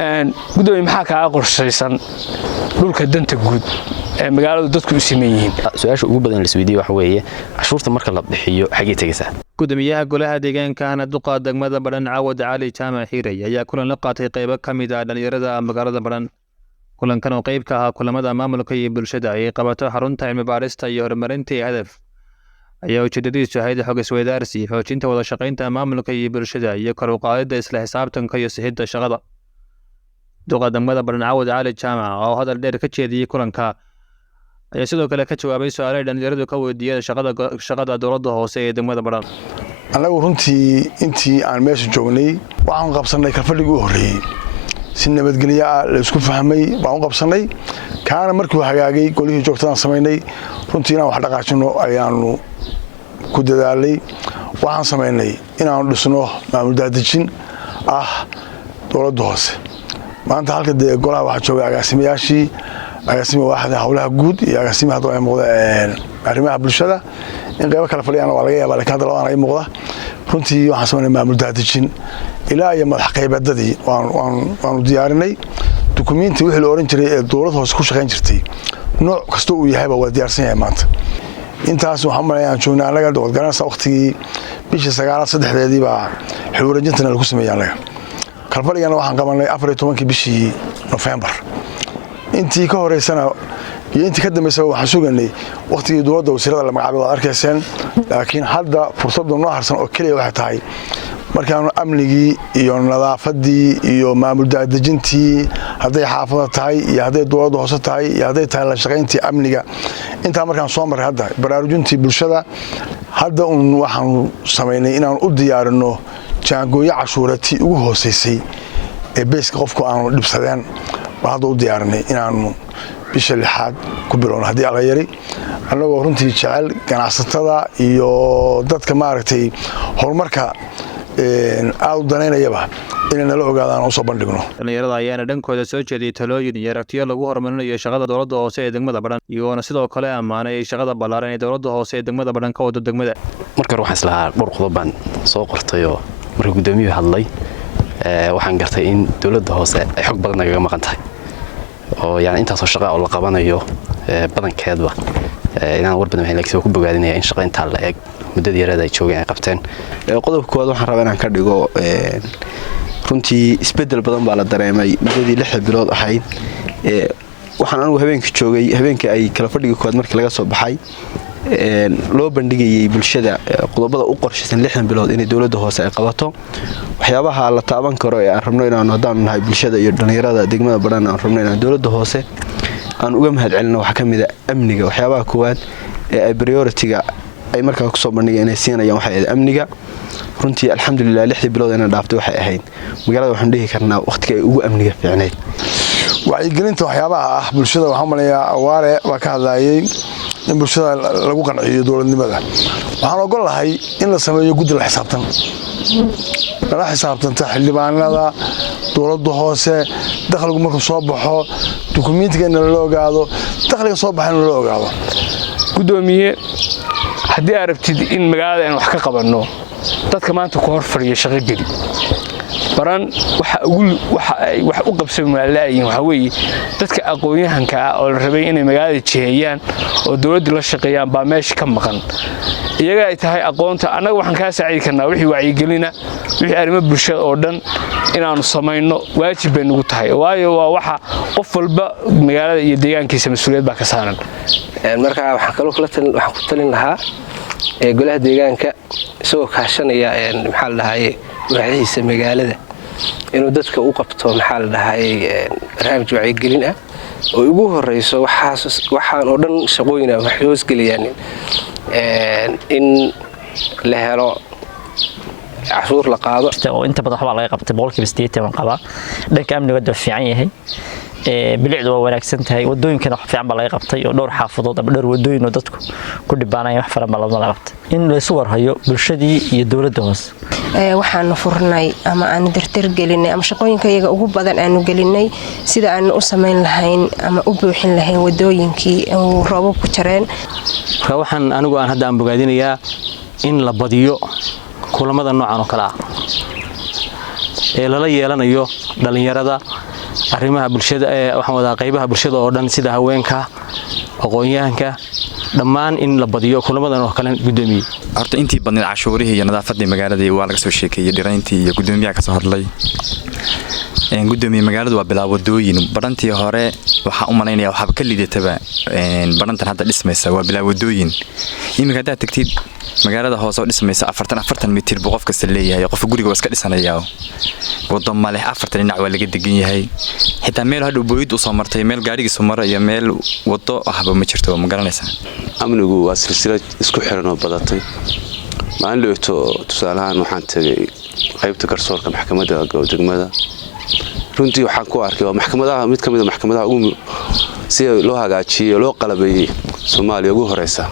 gudoomiye maxaa ka qorshaysan dhulka danta guud ee magaalada dadku u sameeyeen su'aasha ugu badan la isweydiiyay waxa weeye cashuurta marka la bixiyo xagee tagaysaa gudoomiyaha golaha deegaanka duqa degmada Badhan Caawad Cali Jaamac Xiray ayaa kulan la qaatay qayb ka mid ah dhalinyarada magaalada Badhan kulankan oo qayb ka ah kulamada maamulka iyo bulshada ay qabato xarunta cilmi baarista iyo horumarinta hadaf ayaa ujeedadiisu ahayd xog isweydaarsi xoojinta wada shaqaynta maamulka iyo bulshada iyo kor u qaadida isla xisaabtanka iyo sixidda shaqada duqa degmada Badhan Caawad Cali Jaamac oo hadal dheer ka jeediyay kulanka ayaa sidoo kale ka jawaabay su'aalaha dhalinyaradu ka weydiiyay shaqada dowladda hoose ee degmada Badhan anagu runtii intii aan meesha joognay waxaan qabsanay kalfadhigii u horeeyay si nabadgelyo ah la isku fahmay baan u qabsanay kaana markii uu hagaagay golihii joogtadaan samaynay runtii inaan wax dhaqaajino ayaanu ku dadaalay waxaan samaynay inaan dhisno maamul daadejin ah dowladda hoose maanta halka golaha waxa joogay agaasimayaashii agaasimiga waaxda hawlaha guud iyo agaasimaha hadda ay muuqda arrimaha bulshada in qayb kala fadhiyaan waa laga yaabaa laakiin hadda labaan ay muuqda runtii waxaan samaynay maamul daadejin ilaa iyo madax qaybadadii waanu diyaarinay dukumiinti wixii la oran jiray ee dowladda hoose ku shaqayn jirtay nooc kasta uu yahay waa diyaarsan yahay maanta intaas waxaan maleeyaan joognaa anaga dowlad garanaysa waqtigii bishii 9-3 baa xilwareejintana lagu sameeyay anaga kalfadhigana waxaan qabanay 14 bishii November intii ka horeysana iyo intii ka dambeysay waxaan suganay waqtigii dowladda wasiirada la magacaabay waa arkayseen laakiin hadda fursaddu noo harsan oo kaliya waxay tahay markaanu amnigii iyo nadaafadii iyo maamul daadejintii hadday xaafada tahay iyo hadday dowladda hoose tahay iyo hadday tahay la shaqayntii amniga intaa markaan soo maray hadda baraarujintii bulshada hadda waxaan samaynay inaan u diyaarino jaangooyo cashuuratii ugu hooseysay ee beeska qofku aanu dhibsadeen hadda u diyaarinay inaanu bisha 6 ku bilowno haddii alla yari annagoo runtii jecel ganacsatada iyo dadka maaragtay horumarka aad u danaynayaba inay nala ogaadaan oo soo bandhigno dhalinyarada ayaana dhankooda soo jeediyay talooyin iyo aragtiyo lagu horumarinayo shaqada dowladda hoose ee degmada Badhan iyagoona sidoo kale ammaanay shaqada ballaaran ee dowladda hoose ee degmada Badhan ka wada degmada marka waxaan islahaa dhowr qodob baan soo qortay oo markii gudoomiyuhu hadlay waxaan gartay in dowladda hoose ay xog badan naga maqan tahay oo yani intaas oo shaqo oo la qabanayo badankeedba inaan war badan helay ku bogaadinaya in shaqaynta la eeg muddada yarada ay joogeen ay qabteen qodobka koowaad waxaan rabaa inaan ka dhigo runtii isbedel badan baa la dareemay muddadii 6 bilood ahayd waxaan anigu habeenkii ay kala fadhiga koowaad markii laga soo baxay loo bandhigayay bulshada qodobada u qorshaysan 6 bilood in dowladda hoose ay qabato waxyaabaha la taaban karo ee aan rabno inaan hadaan nahay bulshada iyo dhalinyarada degmada Badhan aan rabno inaan dowladda hoose aan uga mahadcelino waxa kamid ah amniga waxyaabaha koowaad ee ay priority-ga ay markaa ku soo bandhigeen inay siinayaan waxa ay amniga runtii alxamdulillah 6 bilood inaan dhaaftay waxay ahayd magaalada waxaan dhihi karnaa waqtiga ay ugu amniga fiicneed wacyigelinta waxyaabaha ah bulshada waxaan maleeyaa awaare waa ka hadlayay in bulshada lagu qanciyo dowladnimada waxaan ogol lahay in la sameeyo guddi la xisaabtan la xisaabtanta xildhibaanada dowladda hoose dakhligu markuu soo baxo dukumiintiga la ogaado dakhliga soo baxay la ogaado gudoomiye haddii aragtid in magaalada aan wax ka qabanno dadka maanta ku hor fadhiya shaqo geli Badhan waxa u qabsan malaayiin waxa weeye dadka aqoon-yahanka ah oo la rabay inay magaalada jeeyaan oo dowladda la shaqeeyaan baa meesha ka maqan iyaga ay tahay aqoonta anaga waxaan ka saacidi karnaa wixii wacyigelina wixii arrimo bulshada oo dhan inaanu samayno waajib bay nagu tahay waayo waa waxa qof walba magaalada iyo deegaankiisa mas'uuliyad baa ka saaran marka waxaan ku talin lahaa golaha deegaanka isagoo kaashanaya maxaa la dhahay waaxiisa magaalada inuu dadka u qabto maxaa la dhahay barnaamij wacyigelin ah oo ugu horeyso waxaan oo dhan shaqooyin ah wax hoos geliyaan in la helo cashuur la qaado oo inta badan waxa laga qabtay 80% qaba dhanka amniga dad fiican yahay bilicdu waa wanaagsan tahay wadooyinkana wax fiican baa laga qabtay oo dhowr xaafadood ama dhowr wadooyin oo dadku ku dhibaanayaan wax fara badan laga qabtay in la isu warhayo bulshadii iyo dowladda hoose waxaan furnay ama aan dartar gelinay ama shaqooyinka iyaga ugu badan aanu gelinay sida aan u sameyn lahayn ama u buuxin lahayn wadooyinkii oo roobab ku jareen waxaan anigu aan hadda aan bogaadinayaa in la badiyo kulamada noocan oo kala ah ee lala yeelanayo dhalinyarada arrimaha bulshada waxaan wadaa qaybaha bulshada oo dhan sida haweenka aqoonyahanka dhammaan in la badiyo kulamadan oo kale gudoomiye horta intii badneed cashuurihii iyo nadaafadii magaalada waa laga soo sheekeeyay dhirayntii iyo gudoomiyaha ka soo hadlay gudoomiye magaaladu waa bilaab wadooyin barantii hore waxaan u malaynayaa waxba ka liidataba barantan hadda dhismaysa waa bilaab wadooyin iminka haddaad tagtid magaalada hoose oo dhismaysa 40 mitir buu qof kasta leeyahay qof guriga iska dhisanayaa wado male 4 dhinac waa laga degan yahay xitaa meel hadhow booyid u soo martay meel gaarigiisu maro iyo meel wado ahba ma jirto ma garanaysaa amnigu waa silsilad isku xiran oo badatay maalin dhawto tusaalahaan waxaan tagay qaybta garsoorka maxkamadda degmada runtii waxaan ku arkay waa maxkamadaha mid kamid ah maxkamadaha ugu si loo hagaajiyo loo qalabeeyay Soomaaliya ugu horeysa